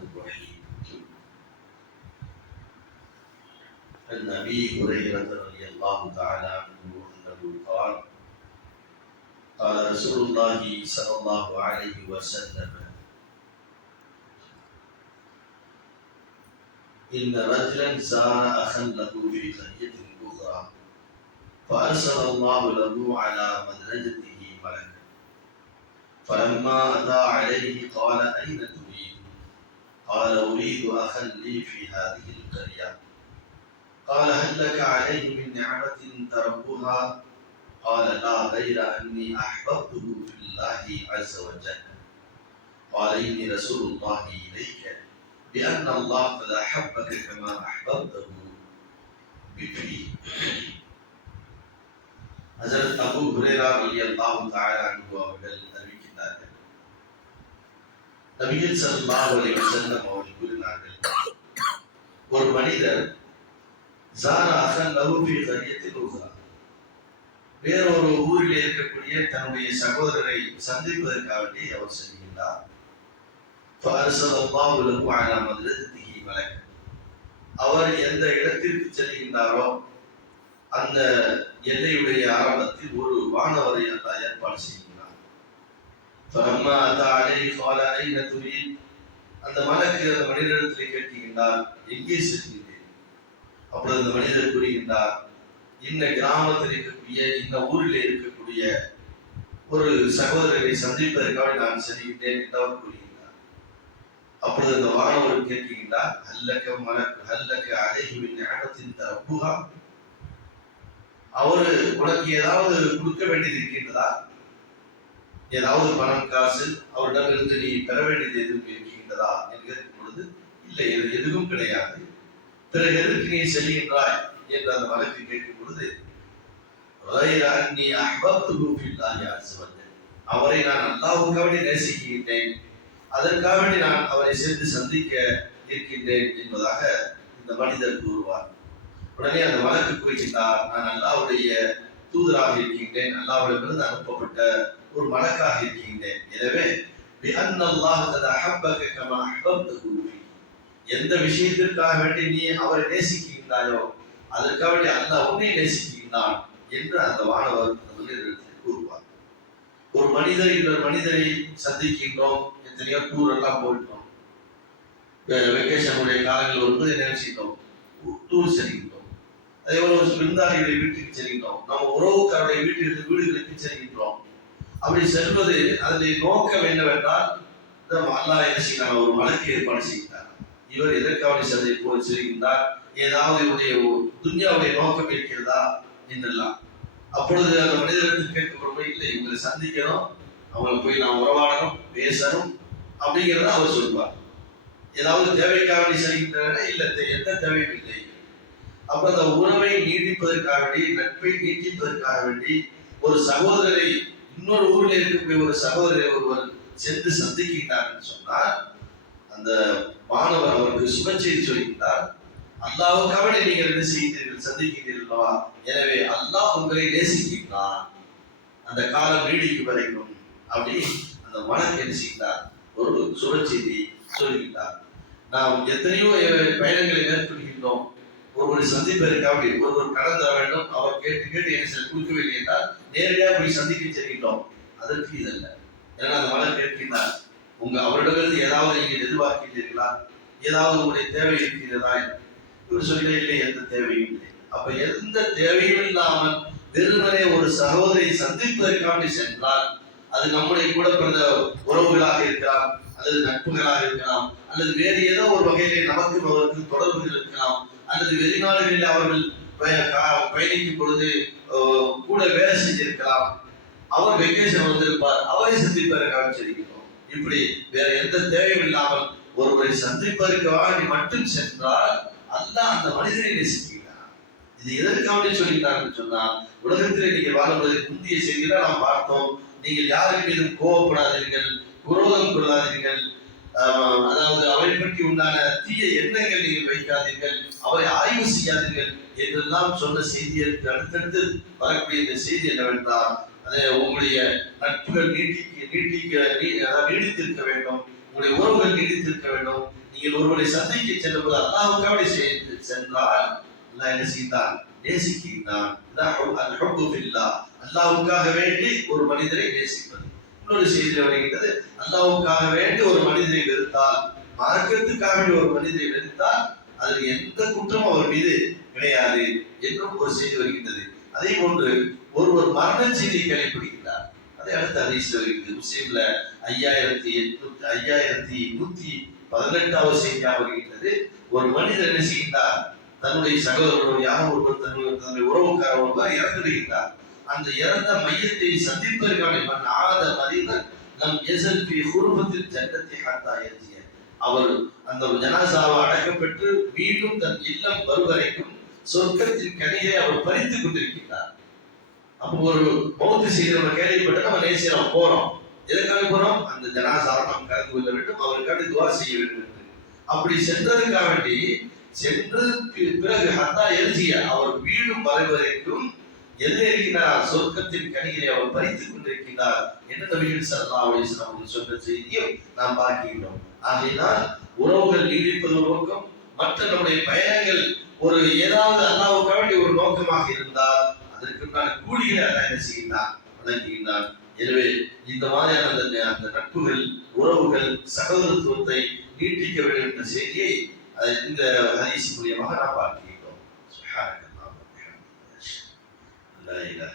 الرحمن الرحيم. عن أبي هريرة رضي الله تعالى عنه أنه قال قال رسول الله صلى الله عليه وسلم إن رجلا زار أخا له في قرية أخرى فأرسل الله له على مدرجته ملكا فلما أتى عليه قال أين تريد؟ قال أريد أخا لي في هذه القرية. قال هل لك عليه من نعمة تربها؟ قال لا غير أني أحببته في الله عز وجل. قال إني رسول الله إليك بأن الله قد أحبك كما أحببته بفيه. ஹஜ்ரத் Abu Hurairah ரலியல்லாஹு தஆலா அன்ஹு அவர்கள் அறிவிக்கிறார்கள், நபிகள் ஸல்லல்லாஹு அலைஹி வஸல்லம் அவர்கள் கூறினார்கள், ஒரு மனிதர் ஜார அஹன் லஹு ஃபீ கரியத்தின் உக்ரா, வேறொரு ஊரில் இருக்கக்கூடிய தன்னுடைய சகோதரரை சந்திப்பதற்காக வேண்டி அவர் செல்கின்றார். ஃபஅர்ஸலல்லாஹு லஹு அலா மத்ரஜதிஹி மலக், அவர் எந்த இடத்திற்கு செல்கின்றாரோ அந்த எல்லையுடைய ஆரம்பத்தில் ஒரு வானவரை அல்லாஹ் ஏற்பாடு செய்கிறார். ஃபலம்மா அத்தா அலைஹி قال أين تريد, அந்த மலக்கு அந்த மனிதரிடத்தில் கேட்கின்றார், எங்கே செல்கிறீர்கள்? அப்பொழுது அந்த மனிதர் கூறுகின்றார், இந்த கிராமத்தில் இருக்கக்கூடிய இந்த ஊரில் இருக்கக்கூடிய ஒரு சகோதரரை சந்திப்பதற்காக நான் செல்கின்றேன் என்று அவர் கூறுகின்றார். அப்பொழுது அந்த வானவர் கேட்கின்றார், ஹல்லக அலைஹி மின் நிஅமத்தின் தரப்புஹா, அவரு உனக்கு ஏதாவது கொடுக்க வேண்டியது இருக்கின்றதா? ஏதாவது பணம் காசு அவரிடமிருந்து நீ பெற வேண்டியது எதுவும் இருக்கின்றதா என்று கேட்கும் பொழுது இல்லை, எதுவும் கிடையாது. பிறகு எதற்கு நீ செல்கின்றாய் என்று அந்த மலக்கு கேட்கும் பொழுது அவரை நான் அல்லாஹ்வுக்காக நேசிக்கின்றேன், அதற்காக நான் அவரை சேர்ந்து சந்திக்க இருக்கின்றேன் என்பதாக இந்த மனிதர் கூறுவார். உடனே அந்த மலக்கு கூறுகின்றார், நான் அல்லாஹ்வுடைய தூதராக இருக்கின்றேன், அல்லாஹ்விடமிருந்து அனுப்பப்பட்ட ஒரு மலக்காக இருக்கின்றேன். எனவே எந்த விஷயத்திற்காக வேண்டி நீ அவரை நேசிக்கின்றாயோ அதற்காக வேண்டி அல்லாஹ் உன்னை நேசிக்கின்றான் என்று அந்த வானவர் கூறுவார். ஒரு மனிதர் இன்னொரு மனிதரை சந்திக்கின்றோம், எத்தனையோ டூர் எல்லாம் போயிட்டோம், வெக்கேஷனுடைய காலங்கள் வரும்போது நினைச்சிட்டோம் டூர் செல்கின்றோம். அதே போல ஒரு விருந்தாளிகளை வீட்டுக்கு செல்கின்றோம், நம்ம உறவுக்காருடைய வீடுகளுக்கு செல்கின்றோம். அப்படி செல்வது அதனுடைய நோக்கம் என்னவென்றால், அல்லாஹ் என்ன செய்யறாங்க, ஒரு மலக்கு ஏற்பாடு செய்கிறார். இவர் எதற்காக செல்கின்றார், ஏதாவது இவருடைய துன்யாவுடைய நோக்கம் இருக்கிறதா என்றெல்லாம். அப்பொழுது அந்த மனிதர்கள் கேட்கப்படும், இல்லை இவங்களை சந்திக்கணும், அவங்களை போய் நாம் உறவாடணும், பேசணும் அப்படிங்கிறத அவர் சொல்வார். ஏதாவது தேவைக்காக செல்கின்றன, இல்லை எந்த தேவையும் இல்லை. அப்ப அந்த உறவை நீடிப்பதற்காக வேண்டி, நட்பை நீட்டிப்பதற்காக வேண்டி ஒரு சகோதரரை இன்னொரு ஊரில் இருக்கக்கூடிய ஒரு சகோதரரை ஒருவர் சென்று சந்திக்கின்றார் என்று சொன்னால், அந்த மாணவர் அவருக்கு சுபச்செய்தி சொல்கின்றார், அல்லாஹ்வுக்காக நீங்கள் என்ன செய்கிறீர்கள், சந்திக்கிறீர்களா, எனவே அல்லாஹ் உங்களை நேசிக்கின்றான், அந்த காலம் நீடிக்கும் வரைக்கும் அப்படி அந்த மனக்கு என்ன செய்கிறார், ஒரு சுபச்செய்தி சொல்கின்றார். நாம் எத்தனையோ பயணங்களை மேற்கொள்கின்றோம், ஒருவரை சந்திப்பதற்காக ஒருவர் கடன் தர வேண்டும், அவர் கேட்டு என்ன கொடுக்கவில்லை என்றால் நேரடியாக போய் சந்திக்க செல்கின்றோம். அதற்கு இதல்ல. ஏன்னா அந்த மலர் கேட்கின்றார், அவரிடமிருந்து ஏதாவது நீங்கள் எதிர்பார்க்கின்றீர்களா, ஏதாவது உங்களுடைய தேவை இருக்கிறதா? இவர் சொல்ல இல்லை, எந்த தேவையும் இல்லை. அப்ப எந்த தேவையும் இல்லாமல் வெறுமனே ஒரு சகோதரியை சந்திப்பதற்காக சென்றால், அது நம்முடைய கூட பிறந்த உறவுகளாக இருக்கலாம், அல்லது நட்புகளாக இருக்கலாம், அல்லது வேறு ஏதோ ஒரு வகையிலே நமக்கு தொடர்புகள் இருக்கலாம், அல்லது வெளிநாடுகளில் அவர்கள் பயணிக்கும் பொழுது கூட வேலை செஞ்சிருக்கலாம், அவர் வெக்கேஷன் வந்திருப்பார், அவரை சந்திப்பதற்காக செல்கிறோம். இப்படி வேற எந்த தேவையும் இல்லாமல் ஒருவரை சந்திப்பதற்காக மட்டும் சென்றால் அல்லாஹ் அந்த மனிதனை நேசிக்கிறார். இது எதற்காக சொல்கிறார் என்று சொன்னால், உலகத்தில் நீங்கள் வாழுவதற்கு முந்தைய செய்திகளை நாம் பார்த்தோம், நீங்கள் யாரின் மீதும் கோபப்படாதீர்கள், குரோதம் கொள்ளாதீர்கள், அதாவது அவரை பற்றி உண்டான தீய எண்ணங்கள் நீங்கள் வைக்காதீர்கள், அவரை ஆய்வு செய்யாதீர்கள் என்றெல்லாம் சொன்ன செய்திகளுக்கு அடுத்தடுத்து வரக்கூடிய இந்த செய்தி என்னவென்றால், அதை உங்களுடைய நட்புகள் நீடித்திருக்க வேண்டும், உங்களுடைய உறவுகள் நீடித்திருக்க வேண்டும். நீங்கள் ஒருவரை சந்திக்க செல்லும்போது அல்லாஹ்வுக்காக சென்றால் அல்லாஹ் என்ன செய்தான்? நேசிக்கின்றான். அல்லாஹ்வுக்காக வேண்டி ஒரு மனிதரை நேசிப்பது. இன்னொரு செய்தி வருகின்றது, அல்லாஹ்வுக்காக வேண்டி ஒரு மனிதரை வெறுத்தால், மார்க்கத்துக்காக வேண்டி ஒரு மனிதரை வெறுத்தால் அதில் எந்த குற்றமும் அவர் மீது கிடையாது என்றும் ஒரு செய்தி வருகின்றது. அதே போன்று ஒருவர் மரண செய்தியை கடைபிடிக்கிறார். அதை அடுத்த ஹதீஸ் வருகிறது. முஸ்லிம்ல 5118வது செய்தியாக வருகின்றது. ஒரு மனிதர் என்ன செய்கின்றார்? தன்னுடைய சகோதரர் யாரும் ஒருவர் தன்னுடைய உறவுக்காரர் ஒருவர் இறந்துவிடுகின்றார். அந்த இறந்த மையத்தை சந்திப்பதற்கான ஆத மனிதர் நம் எசல்பி குருபத்தில் ஜன்னத்தை ஹத்தா எஞ்சிய அவர் அந்த ஜனாசாவை அடக்கப்பட்டு மீண்டும் தன் இல்லம் வருவரைக்கும் சொர்க்கத்தின் கனியை அவர் பறித்துக் கொண்டிருக்கிறார். அப்போ ஒரு மௌத்து செய்கிறவங்க கேள்விப்பட்டு நம்ம நேசிக்கிறோம் போறோம். எதற்காக போறோம்? அந்த ஜனாசாவை நாம் கலந்து கொள்ள வேண்டும், அவருக்காக துவா செய்ய வேண்டும் என்று. அப்படி சென்றதுக்காக வேண்டி சென்று பிறகு ஹத்தா எழுதிய அவர் வீடும் வருவதற்கும் எதிரே இருக்கிறார், சொர்க்கத்தின் கனிகளை அவர் பறித்துக் கொண்டிருக்கிறார் என்று நபிகள் ஸல்லல்லாஹு அலைஹி வஸல்லம் அவர்கள் சொன்ன செய்தியும் நாம் பார்க்கிறோம். ஆகையினால் உறவுகள் நீடிப்பது ஒரு நோக்கம், மற்ற நம்முடைய பயணங்கள் ஒரு ஏதாவது அல்லாஹ்வுக்காக வேண்டிய ஒரு நோக்கமாக இருந்தால் அதற்குண்டான கூலிகளை அல்லாஹ் என்ன செய்கின்றான்? வழங்குகின்றான். எனவே இந்த மாதிரியான அந்த நட்புகள், உறவுகள், சகோதரத்துவத்தை நீட்டிக்க வேண்டும் என்ற செய்தியை இந்த ஹதீஸ் மூலியமாக நாம் பார்க்கிறோம். சுப்ஹானல்லாஹ் வ பிஹம்திஹி. லா இலாஹ